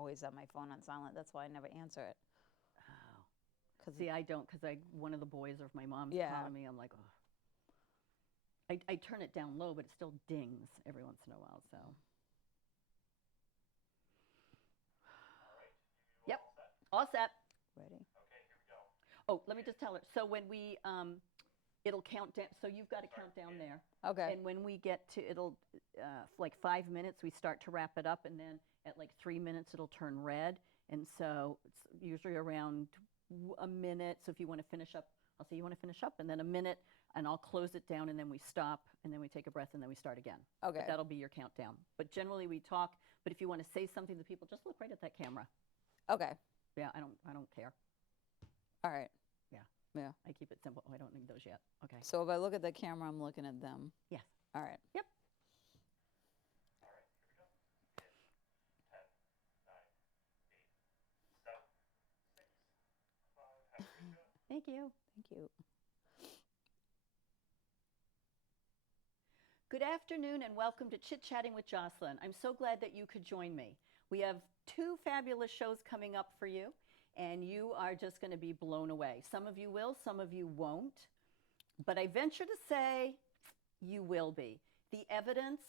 always have my phone on silent. That's why I never answer it. Oh. 'Cause See, I don't, because one of the boys or if my mom's Yeah. calling me, I'm like, oh. I turn it down low, but it still dings every once in a while, so. All right. You Yep. all set? All set. Ready? Okay, here we go. Oh, let me just tell her. So when we, it'll count down. So you've got to count down there. Okay. And when we get to, it'll, like 5 minutes, we start to wrap it up. And then at like 3 minutes, it'll turn red. And so it's usually around a minute. So if you want to finish up, I'll say you want to finish up. And then a minute, and I'll close it down. And then we stop. And then we take a breath. And then we start again. Okay. But that'll be your countdown. But generally we talk. But if you want to say something to people, just look right at that camera. Okay. Yeah, I don't care. All right. Yeah. Yeah. I keep it simple. Oh, I don't need those yet. Okay. So if I look at the camera, I'm looking at them. Yes. All right. Yep. All right, here we go. In 10, 9, 8, 7, 6, 5. Have a good show. Thank you. Thank you. Good afternoon and welcome to Chit Chatting with Jocelyn. I'm so glad that you could join me. We have 2 fabulous shows coming up for you, and you are just going to be blown away. Some of you will, some of you won't, but I venture to say you will be. The evidence,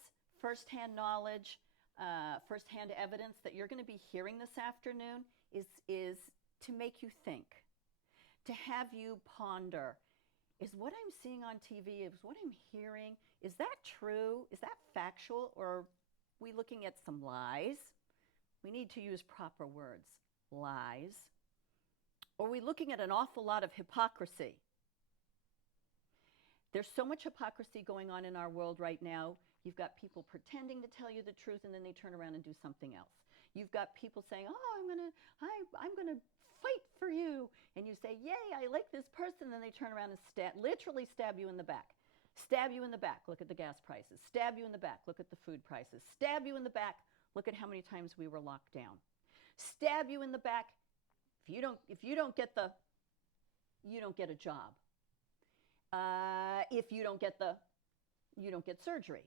firsthand knowledge, firsthand evidence that you're going to be hearing this afternoon is to make you think, to have you ponder. Is what I'm seeing on TV, is what I'm hearing, is that true? Is that factual? Or are we looking at some lies? We need to use proper words. Lies. Or are we looking at an awful lot of hypocrisy? There's so much hypocrisy going on in our world right now. You've got people pretending to tell you the truth and then they turn around and do something else. You've got people saying, oh, I'm gonna fight for you. And you say, yay, I like this person. Then they turn around and literally stab you in the back. Stab you in the back, look at the gas prices. Stab you in the back, look at the food prices. Stab you in the back, look at how many times we were locked down. Stab you in the back, if you don't get a job. If you don't get surgery.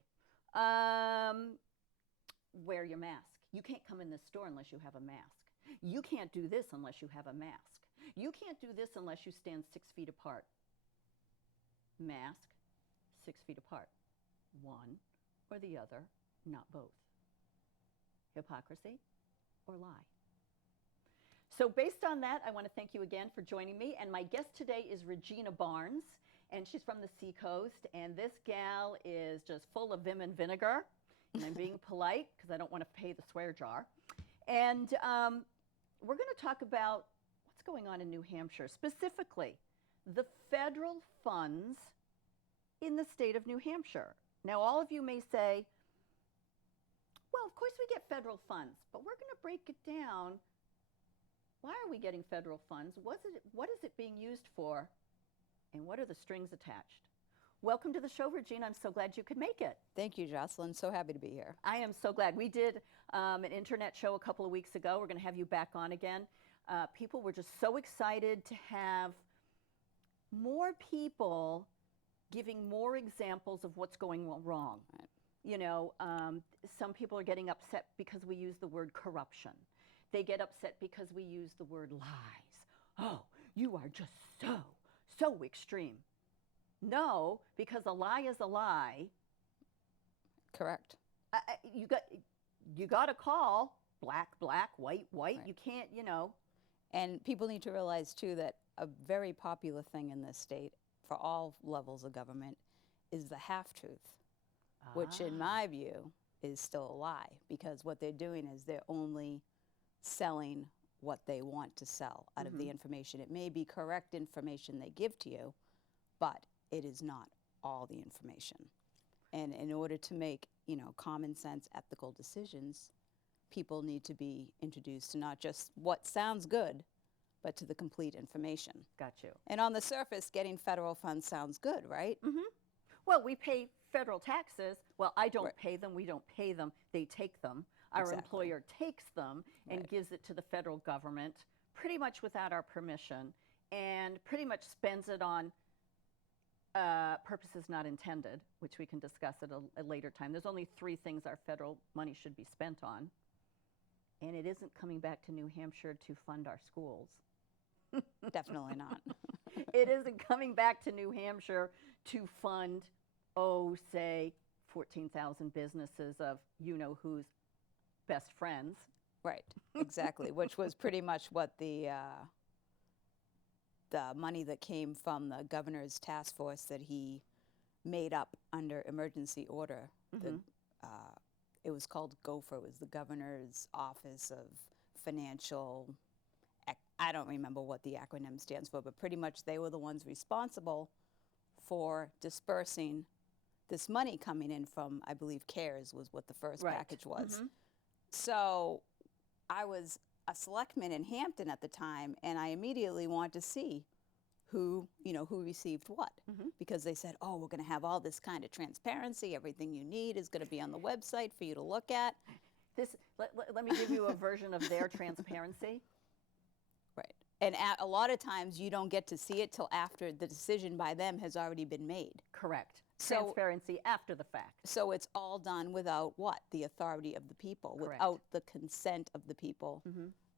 Wear your mask. You can't come in this store unless you have a mask. You can't do this unless you have a mask. You can't do this unless you stand 6 feet apart. Mask, 6 feet apart. One or the other, not both. Hypocrisy or lie. So based on that, I want to thank you again for joining me. And my guest today is Regina Barnes, and she's from the Seacoast. And this gal is just full of vim and vinegar. And I'm being polite because I don't want to pay the swear jar. And we're going to talk about what's going on in New Hampshire, specifically the federal funds in the state of New Hampshire. Now, all of you may say, well, of course we get federal funds, but we're going to break it down. Why are we getting federal funds? What is it being used for? And what are the strings attached? Welcome to the show, Regina. I'm so glad you could make it. Thank you, Jocelyn. So happy to be here. I am so glad. We did an internet show a couple of weeks ago. We're going to have you back on again. People were just so excited to have more people giving more examples of what's going wrong. Right. You know, some people are getting upset because we use the word corruption. They get upset because we use the word lies. Oh, you are just so extreme. No, because a lie is a lie. Correct. You got to call black, white. Right. You can't, you know. And people need to realize, too, that a very popular thing in this state for all levels of government is the half-truth, which in my view is still a lie, because what they're doing is they're only selling what they want to sell out of the information. It may be correct information they give to you, but it is not all the information. And in order to make, you know, common sense, ethical decisions, people need to be introduced to not just what sounds good, but to the complete information. Got you. And on the surface, getting federal funds sounds good, right? Mm-hmm. Well, we pay federal taxes. Well, I don't Right. pay them. We don't pay them. They take them. Our Exactly. employer takes them and Right. gives it to the federal government pretty much without our permission and pretty much spends it on purposes not intended, which we can discuss at a later time. There's only 3 things our federal money should be spent on. And it isn't coming back to New Hampshire to fund our schools. Definitely not. It isn't coming back to New Hampshire to fund, oh, say, 14,000 businesses of you-know-who's best friends. Right, exactly, which was pretty much what the money that came from the governor's task force that he made up under emergency order. It was called GOFER, it was the governor's office of financial, I don't remember what the acronym stands for, but pretty much they were the ones responsible for dispersing this money coming in from, I believe, CARES was what the first Right. package was. So I was a selectman in Hampton at the time, and I immediately wanted to see who received what, because they said, oh, we're going to have all this kind of transparency. Everything you need is going to be on the website for you to look at. Let me give you a version of their transparency. Right. And a lot of times you don't get to see it till after the decision by them has already been made. Correct. So- Transparency after the fact. So it's all done without what? The authority of the people, Correct. without the consent of the people,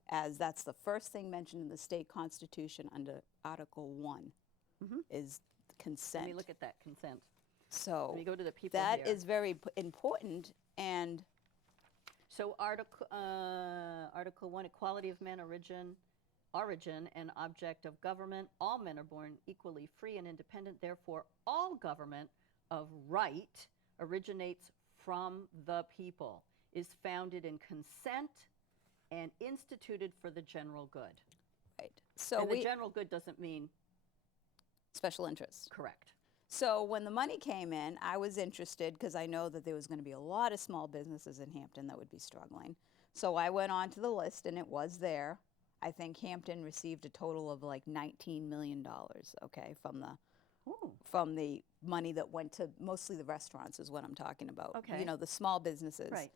as that's the first thing mentioned in the state constitution under Article 1 is consent. Let me look at that consent. So Let me go to the people that here. is very important, and So Article 1, equality of man, origin and object of government. All men are born equally free and independent. Therefore, all government of right originates from the people, is founded in consent, and instituted for the general good. right. So And the general good doesn't mean special interests. correct. So when the money came in, I was interested because I know that there was going to be a lot of small businesses in Hampton that would be struggling. So I went on to the list, and it was there. I think Hampton received a total of like $19 million, okay, Ooh. from the money that went to mostly the restaurants is what I'm talking about. Okay. You know, the small businesses. Right.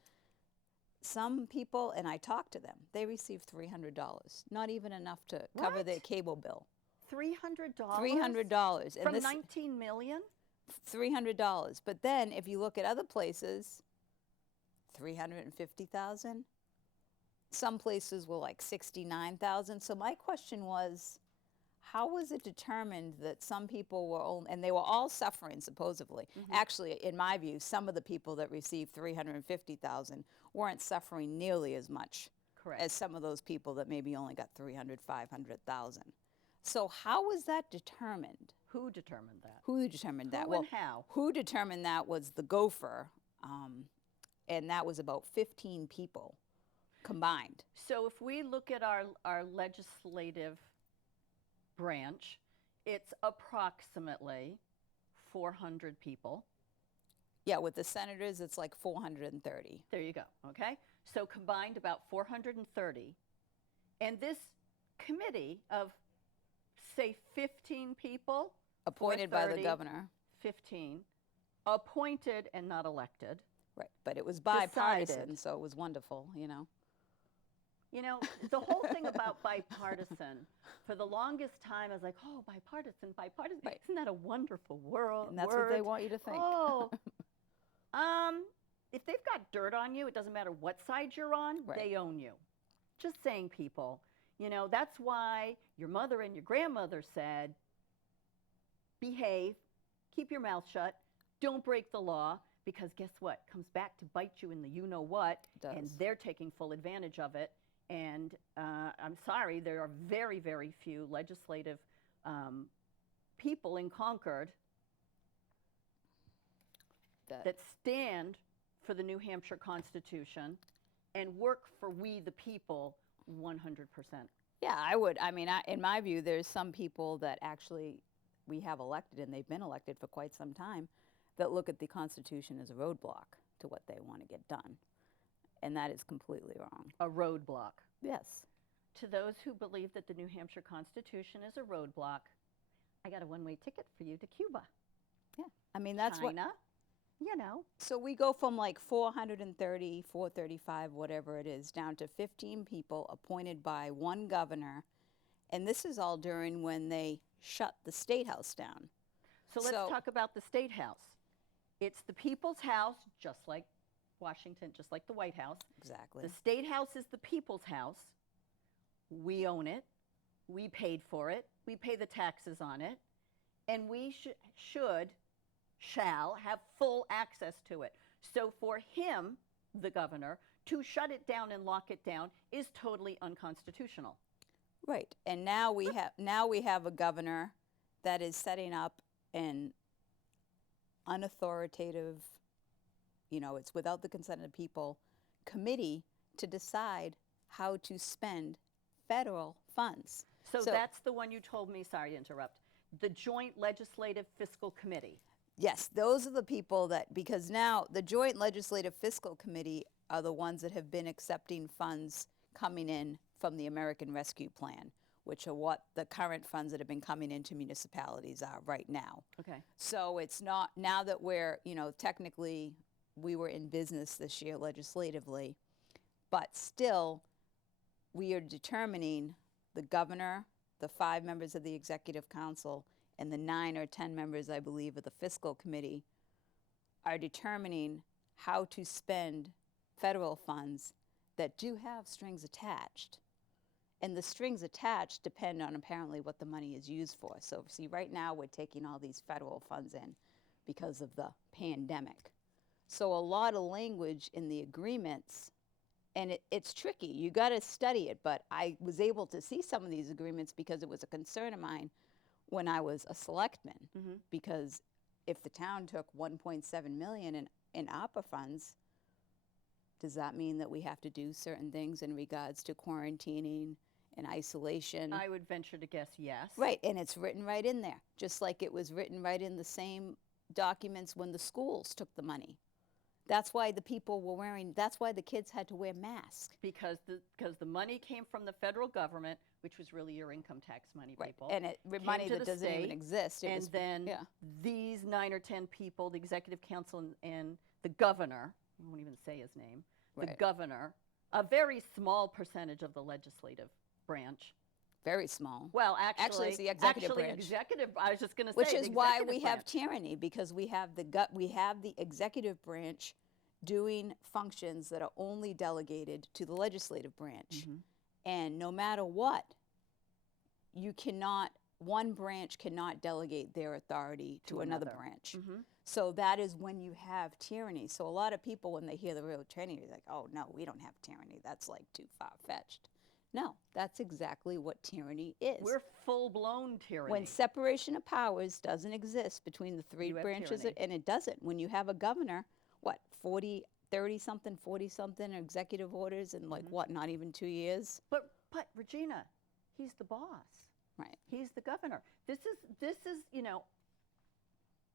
Some people, and I talked to them, they received $300, not even enough to cover What? their cable bill. $300? $300. From this, 19 million? $300. But then if you look at other places, 350,000. Some places were like 69,000. So my question was, how was it determined that some people were only, and they were all suffering supposedly. Actually, in my view, some of the people that received 350,000 weren't suffering nearly as much Correct. as some of those people that maybe only got 300, 500,000. So how was that determined? Who determined that? Who determined that? Who and how? Who determined that was the gopher, and that was about 15 people combined. So if we look at our legislative branch, it's approximately 400 people. Yeah, with the senators, it's like 430. There you go, okay? So combined about 430. And this committee of, say, 15 people, Appointed by the 430, governor. 15, appointed and not elected. Right, but it was bipartisan, Decided. so it was wonderful, you know. You know, the whole thing about bipartisan, for the longest time, I was like, oh, bipartisan. Right. Isn't that a wonderful word? And that's what they want you to think. Oh, if they've got dirt on you, it doesn't matter what side you're on, Right. they own you. Just saying, people. You know, that's why your mother and your grandmother said, behave, keep your mouth shut, don't break the law, because guess what? Comes back to bite you in the you-know-what, It and does. they're taking full advantage of it. And I'm sorry, there are very, very few legislative people in Concord that stand for the New Hampshire Constitution and work for we the people 100%. Yeah, I would. I mean, in my view, there's some people that actually we have elected, and they've been elected for quite some time, that look at the Constitution as a roadblock to what they want to get done. And that is completely wrong. A roadblock. Yes. To those who believe that the New Hampshire Constitution is a roadblock, I got a one-way ticket for you to Cuba. Yeah. I mean, that's what. China, you know. So we go from like 430, 435, whatever it is, down to 15 people appointed by one governor. And this is all during when they shut the State House down. So let's talk about the State House. It's the people's house, just like Washington, just like the White House. Exactly. The State House is the people's house. We own it. We paid for it. We pay the taxes on it. And we shall have full access to it. So for him, the governor, to shut it down and lock it down is totally unconstitutional. Right. And now we have a governor that is setting up an unauthoritative, it's without the consent of the people, committee to decide how to spend federal funds. So that's the one you told me, sorry to interrupt, the Joint Legislative Fiscal Committee. Yes, those are the people that, because now the Joint Legislative Fiscal Committee are the ones that have been accepting funds coming in from the American Rescue Plan, which are what the current funds that have been coming into municipalities are right now. Okay. So it's not, now that we're, technically we were in business this year legislatively, but still we are determining the governor, the 5 members of the executive council, and the 9 or 10 members, I believe, of the fiscal committee are determining how to spend federal funds that do have strings attached. And the strings attached depend on apparently what the money is used for. So see, right now we're taking all these federal funds in because of the pandemic. So a lot of language in the agreements, and it's tricky. You got to study it, but I was able to see some of these agreements because it was a concern of mine when I was a selectman. Mm-hmm. Because if the town took 1.7 million in ARPA funds, does that mean that we have to do certain things in regards to quarantining and isolation? I would venture to guess yes. Right, and it's written right in there, just like it was written right in the same documents when the schools took the money. That's why the people were wearing, that's why the kids had to wear masks. Because the money came from the federal government, which was really your income tax money, Right, people. and money to that the doesn't even state, exist. And then these 9 or 10 people, the executive council and the governor, I won't even say his name, the Right. governor, a very small percentage of the legislative branch. Very small. Well, actually, it's the executive branch. I was just going to say, Which is the why we executive have branch. tyranny, because we have the executive branch doing functions that are only delegated to the legislative branch. Mhm. And no matter what, one branch cannot delegate their authority to another branch. Mhm. So that is when you have tyranny. So a lot of people, when they hear the word tyranny, they're like, oh no, we don't have tyranny. That's like too far-fetched. No, that's exactly what tyranny is. We're full-blown tyranny. When separation of powers doesn't exist between the 3 You have branches, tyranny. and it doesn't. When you have a governor, 30-something, 40-something executive orders in not even 2 years? But Regina, he's the boss. Right. He's the governor. This is,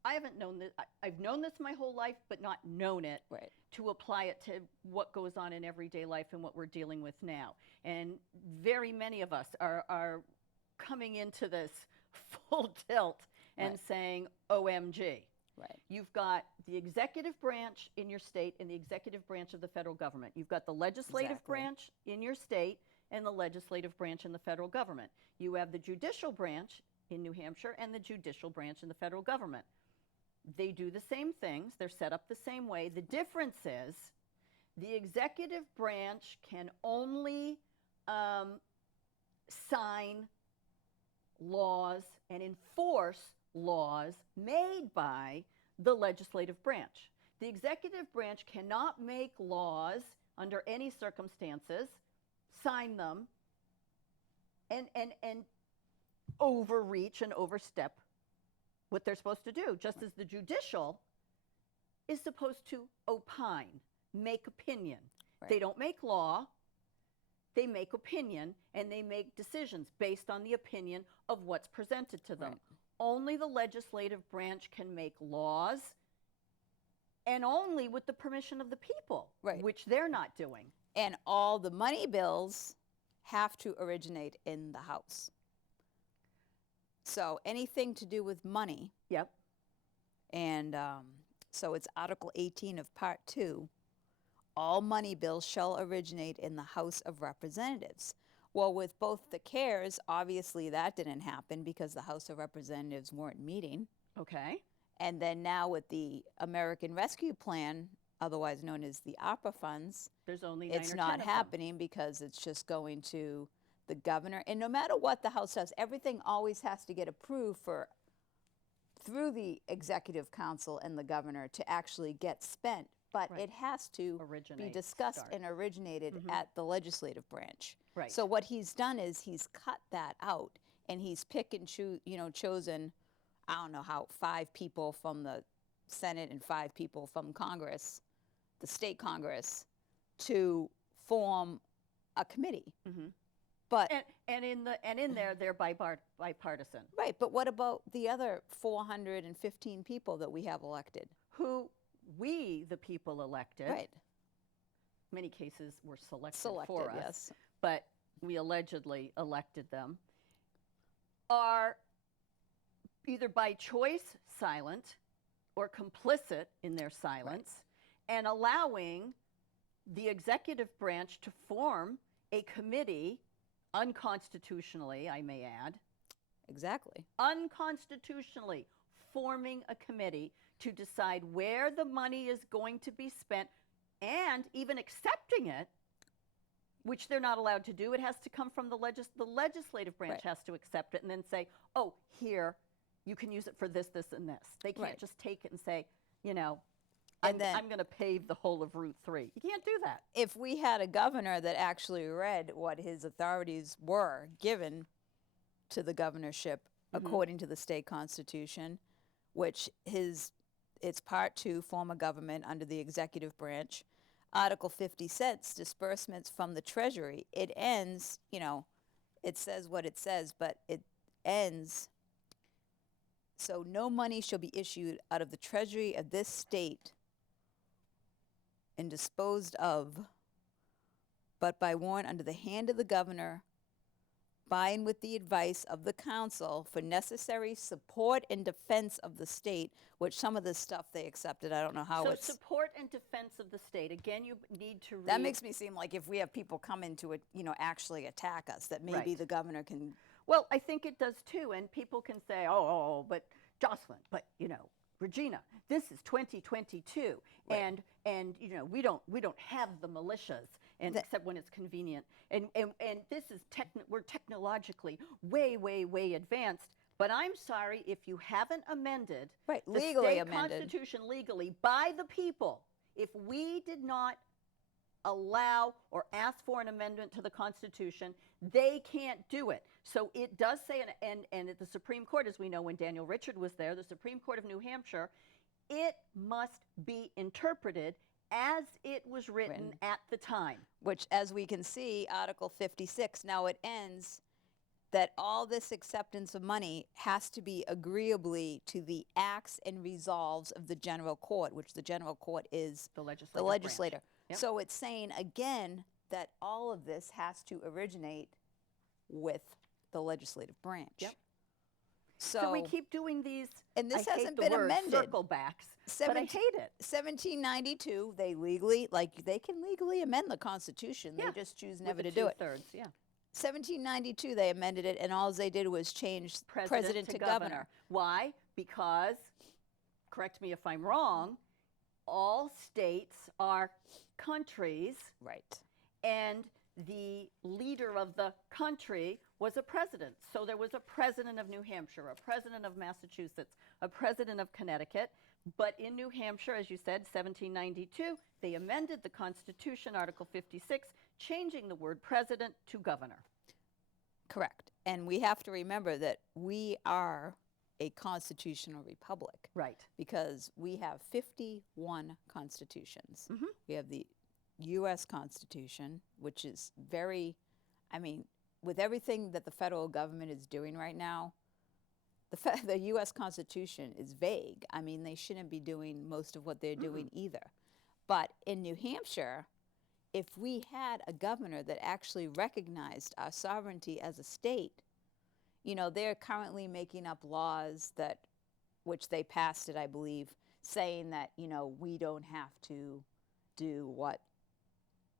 I haven't known this. I've known this my whole life, but not known it Right. to apply it to what goes on in everyday life and what we're dealing with now. And very many of us are coming into this full tilt and Right. saying, OMG. Right. You've got the executive branch in your state and the executive branch of the federal government. You've got the legislative Exactly. branch in your state and the legislative branch in the federal government. You have the judicial branch in New Hampshire and the judicial branch in the federal government. They do the same things. They're set up the same way. The difference is the executive branch can only sign laws and enforce laws made by the legislative branch. The executive branch cannot make laws under any circumstances, sign them, and overreach and overstep what they're supposed to do, just as the judicial is supposed to opine, make opinion. Right. They don't make law, they make opinion, and they make decisions based on the opinion of what's presented to them. Right. Only the legislative branch can make laws, and only with the permission of the people, Right. which they're not doing. And all the money bills have to originate in the House. So anything to do with money, Yep. and so it's Article 18 of Part 2, all money bills shall originate in the House of Representatives. Well, with both the CARES, obviously that didn't happen because the House of Representatives weren't meeting. Okay. And then now with the American Rescue Plan, otherwise known as the ARPA funds, There's only 9 it's or 10 not of them. happening because it's just going to the governor. And no matter what the House does, everything always has to get approved through the executive council and the governor to actually get spent. But Right. it has to be Originate, discussed start. and originated at the legislative branch. Right. So what he's done is he's cut that out, and he's chosen, I don't know how, 5 people from the Senate and 5 people from Congress, the state Congress, to form a committee. But And in there, they're bipartisan. right, but what about the other 415 people that we have elected? Who we, the people elected, Right, many cases were selected selected, for us, yes. but we allegedly elected them, are either by choice silent or complicit in their silence, and allowing the executive branch to form a committee, unconstitutionally, I may add, Exactly. unconstitutionally forming a committee to decide where the money is going to be spent, and even accepting it, which they're not allowed to do. It has to come from the legislative branch Right. has to accept it and then say, oh, here, you can use it for this, this, and this. They can't Right. just take it and say, And then- I'm going to pave the whole of Route 3. You can't do that. If we had a governor that actually read what his authorities were given to the governorship according to the state constitution, which it's part 2, form a government under the executive branch. Article 50 says disbursements from the treasury. It ends, it says what it says, but it ends, so no money shall be issued out of the treasury of this state and disposed of, but by warrant under the hand of the governor, by and with the advice of the council for necessary support and defense of the state, which some of this stuff they accepted. I don't know how So it's. support and defense of the state. Again, you need to read. That makes me seem like if we have people come into it, actually attack us, that maybe Right. the governor can. Well, I think it does too, and people can say, oh, but Jocelyn, but Regina, this is 2022, Right. and we don't have the militias, and except when it's convenient, and this is we're technologically way advanced. But I'm sorry if you haven't amended Right, the legally state amended. constitution legally by the people. If we did not allow or ask for an amendment to the Constitution, they can't do it. So it does say, and at the Supreme Court, as we know, when Daniel Richard was there, the Supreme Court of New Hampshire, it must be interpreted as it was written at the time. Which, as we can see, Article 56, now it ends that all this acceptance of money has to be agreeably to the acts and resolves of the general court, which the general court is The legislative the branch. legislator. Yep. So it's saying again that all of this has to originate with the legislative branch. Yep. So we keep doing these, and this I hate hasn't the been word, amended. circle backs, but I hate it. 1792, they can legally amend the Constitution. Yeah, They just choose With never the to do it. 2/3, yeah. 1792, they amended it, and all they did was change president to governor. Why? Because, correct me if I'm wrong, all states are countries, Right. and the leader of the country was a president. So there was a president of New Hampshire, a president of Massachusetts, a president of Connecticut. But in New Hampshire, as you said, 1792, they amended the Constitution, Article 56, changing the word president to governor. Correct. And we have to remember that we are a constitutional republic Right. because we have 51 constitutions. Mhm. We have the U.S. Constitution, which is very, with everything that the federal government is doing right now, the U.S. Constitution is vague. They shouldn't be doing most of what they're doing either. But in New Hampshire, if we had a governor that actually recognized our sovereignty as a state, they're currently making up laws which they passed it, I believe, saying that, we don't have to do what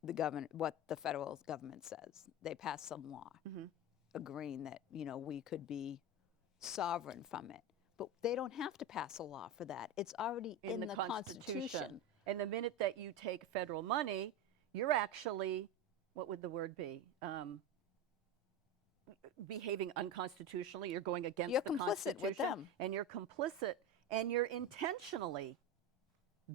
the federal government says. They passed some law agreeing that, we could be sovereign from it. But they don't have to pass a law for that. It's already in the Constitution. And the minute that you take federal money, you're actually, what would the word be? Behaving unconstitutionally. You're going against You're the complicit Constitution. with them. And you're complicit, and you're intentionally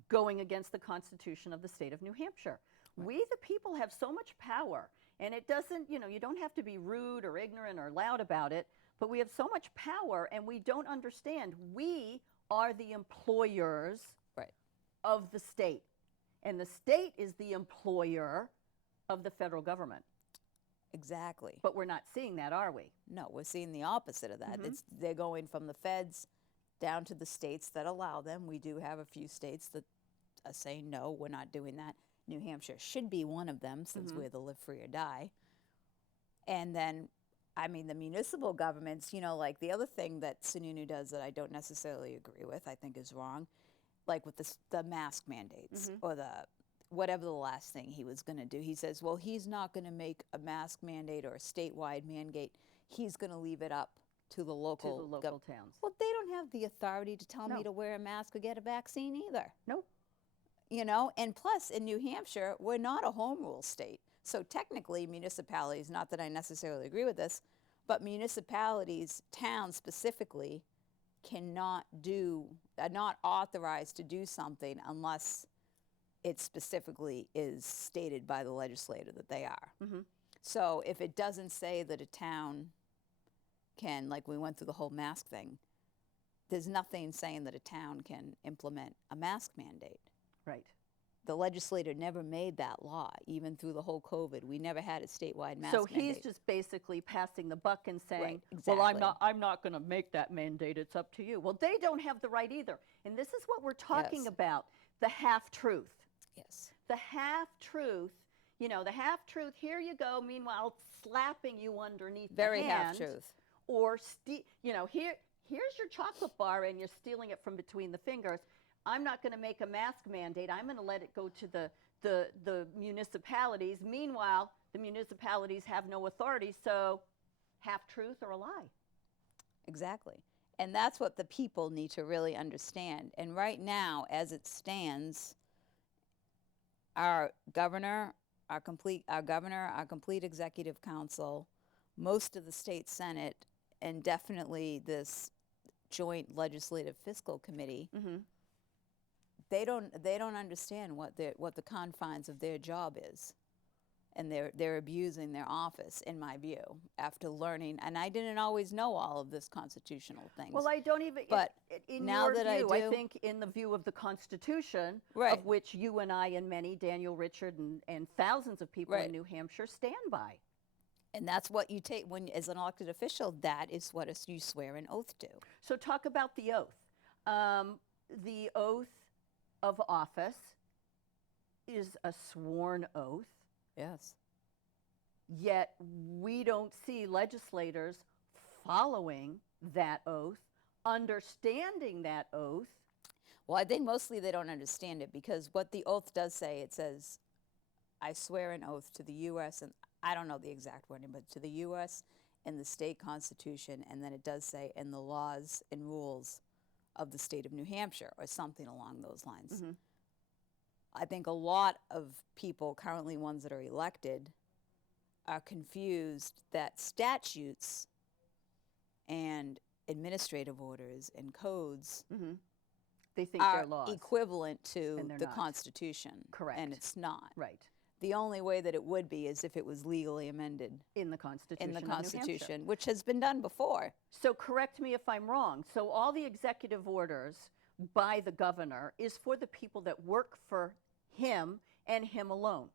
going against the Constitution of the state of New Hampshire. Right. We, the people, have so much power. And it doesn't, you don't have to be rude or ignorant or loud about it, but we have so much power, and we don't understand. We are the employers Right. of the state, and the state is the employer of the federal government. Exactly. But we're not seeing that, are we? No, we're seeing the opposite of that. They're going from the feds down to the states that allow them. We do have a few states that are saying, no, we're not doing that. New Hampshire should be one of them, since we're the live free or die. And then, I mean, the municipal governments, like the other thing that Sununu does that I don't necessarily agree with, I think is wrong, like with the mask mandates or whatever the last thing he was going to do. He says, well, he's not going to make a mask mandate or a statewide mandate. He's going to leave it up to the local, towns. Well, they don't have the authority to tell me to wear a mask or get a vaccine either. Nope. And plus in New Hampshire, we're not a home rule state. So technically municipalities, not that I necessarily agree with this, but municipalities, towns specifically, are not authorized to do something unless it specifically is stated by the legislator that they are. So if it doesn't say that a town can, like we went through the whole mask thing, there's nothing saying that a town can implement a mask mandate. Right. The legislator never made that law, even through the whole COVID. We never had a statewide mask So mandate. he's just basically passing the buck and saying, Right, well, exactly. I'm not going to make that mandate. It's up to you. Well, they don't have the right either. And this is what we're talking Yes. about, the half-truth. Yes. The half-truth, the half-truth, here you go, meanwhile slapping you underneath Very the hand. half-truth. Or, here's your chocolate bar and you're stealing it from between the fingers. I'm not going to make a mask mandate. I'm going to let it go to the municipalities. Meanwhile, the municipalities have no authority, so half-truth or a lie. Exactly. And that's what the people need to really understand. And right now, as it stands, our governor, our complete executive council, most of the state senate, and definitely this joint legislative fiscal committee, they don't understand what the confines of their job is, and they're abusing their office, in my view, after learning. And I didn't always know all of this constitutional things. Well, I don't even. But in now your that view, I do, think in the view of the Constitution, Right. of which you and I and many, Daniel, Richard, and thousands of people Right. in New Hampshire stand by. and that's what you take when, as an elected official, that is what you swear an oath to. So talk about the oath. The oath of office is a sworn oath, Yes. yet we don't see legislators following that oath, understanding that oath. Well, I think mostly they don't understand it, because what the oath does say, it says, I swear an oath to the U.S., and I don't know the exact wording, but to the U.S. and the state constitution, and then it does say, and the laws and rules of the state of New Hampshire, or something along those lines. I think a lot of people, currently ones that are elected, are confused that statutes and administrative orders and codes They think are they're laws. equivalent to And they're the not. Constitution. Correct. And it's not. Right. The only way that it would be is if it was legally amended In the Constitution in the of New Hampshire. Constitution, which has been done before. So correct me if I'm wrong. So all the executive orders by the governor is for the people that work for him and him alone.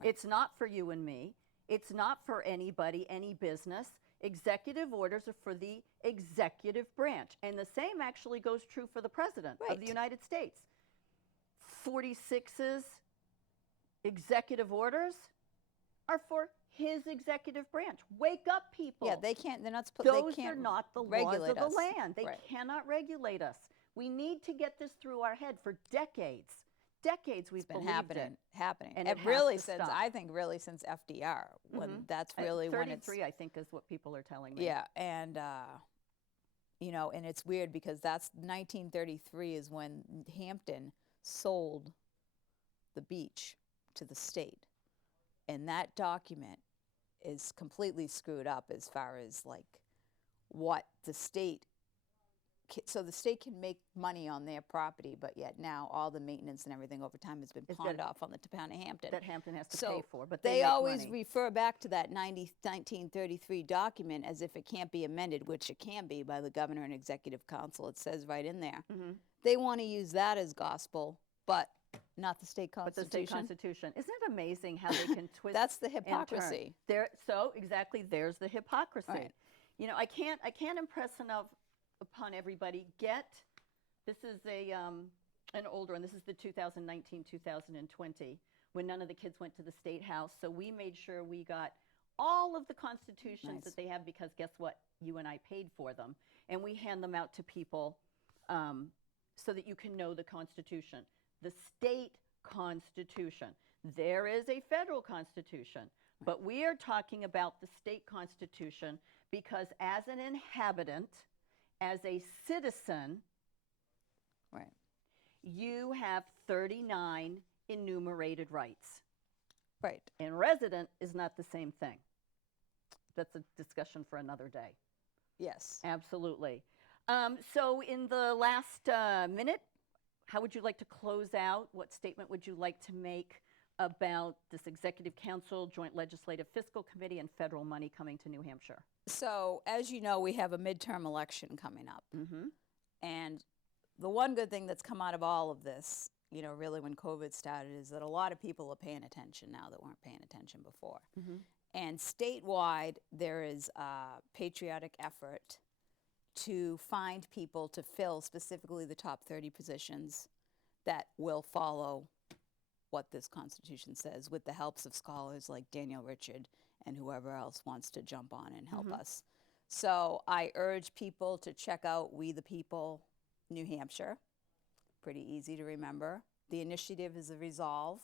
Right. It's not for you and me. It's not for anybody, any business. Executive orders are for the executive branch. And the same actually goes true for the president of the Right. United States. 46's executive orders are for his executive branch. Wake up, people. Yeah, they can't. They're not supposed. Those They can't are not the laws regulate of the us. land. They Right. cannot regulate us. We need to get this through our head. For decades, we've It's been believed it. happening, And and it has really to since stop. I think really since FDR, when that's really when it's 33, I think, is what people are telling me. yeah, and and it's weird because that's 1933 is when Hampton sold the beach to the state. And that document is completely screwed up as far as like what the state, so the state can make money on their property, but yet now all the maintenance and everything over time has been pawned off on the town of Hampton. That Hampton has to So pay for, but they make always money. refer back to that 1933 document as if it can't be amended, which it can be by the governor and executive council. It says right in there. Mhm. They want to use that as gospel, but not the state But the constitution. state constitution. Isn't it amazing how they can twist That's the and turn? hypocrisy. So exactly, there's the hypocrisy. Right. You know, I can't impress enough upon everybody. This is an older one. This is the 2019-2020 when none of the kids went to the State House. So we made sure we got all of the constitutions Nice. that they have, because guess what? You and I paid for them, and we hand them out to people so that you can know the Constitution. The state constitution. There is a federal constitution, but we are talking about the state constitution because as an inhabitant, as a citizen, Right. you have 39 enumerated rights. Right. And resident is not the same thing. That's a discussion for another day. Yes. Absolutely. So in the last minute, how would you like to close out? What statement would you like to make about this Executive Council, Joint Legislative Fiscal Committee, and federal money coming to New Hampshire? So, as you know, we have a midterm election coming up. Mm-hmm. And the one good thing that's come out of all of this, you know, really when COVID started, is that a lot of people are paying attention now that weren't paying attention before. Mm-hmm. And statewide, there is a patriotic effort to find people to fill specifically the top 30 positions that will follow what this Constitution says, with the helps of scholars like Daniel Richard and whoever else wants to jump on and help us. So I urge people to check out We the People New Hampshire. Pretty easy to remember. The initiative is a resolve,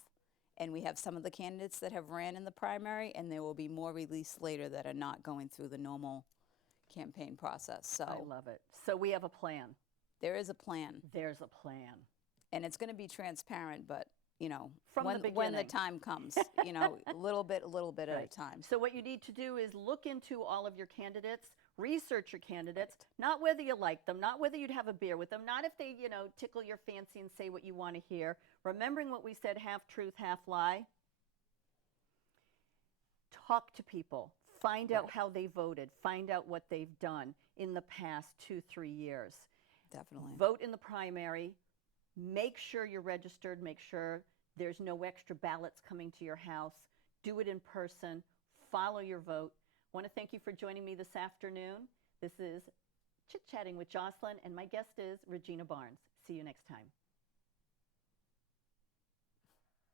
and we have some of the candidates that have ran in the primary, and there will be more released later that are not going through the normal campaign process. So I love it. So we have a plan. there is a plan, There's a plan. and it's going to be transparent, but you know, From the when the beginning. time comes, you know, a little bit at a Right. time. So what you need to do is look into all of your candidates, research your candidates, not whether you like them, not whether you'd have a beer with them, not if they, you know, tickle your fancy and say what you want to hear. Remembering what we said, half truth, half lie. Talk to people. Find out Right. how they voted. Find out what they've done in the past 2-3 years. Definitely. Vote in the primary. Make sure you're registered. Make sure there's no extra ballots coming to your house. Do it in person. Follow your vote. I want to thank you for joining me this afternoon. This is Chit-Chatting with Jocelyn, and my guest is Regina Barnes. See you next time.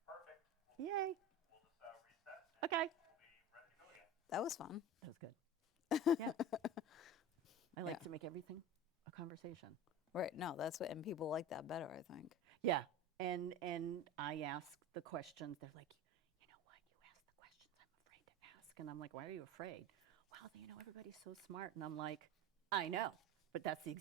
Perfect. Yay. We'll just reset and Okay. we'll be ready to go again. That was fun. That was good. Yeah. I like Yeah. to make everything a conversation. Right. No, that's what, and people like that better, I think. Yeah. And I ask the questions. They're like, you know what? You ask the questions I'm afraid to ask. And I'm like, why are you afraid? Well, you know, everybody's so smart. And I'm like, I know, but that's the exact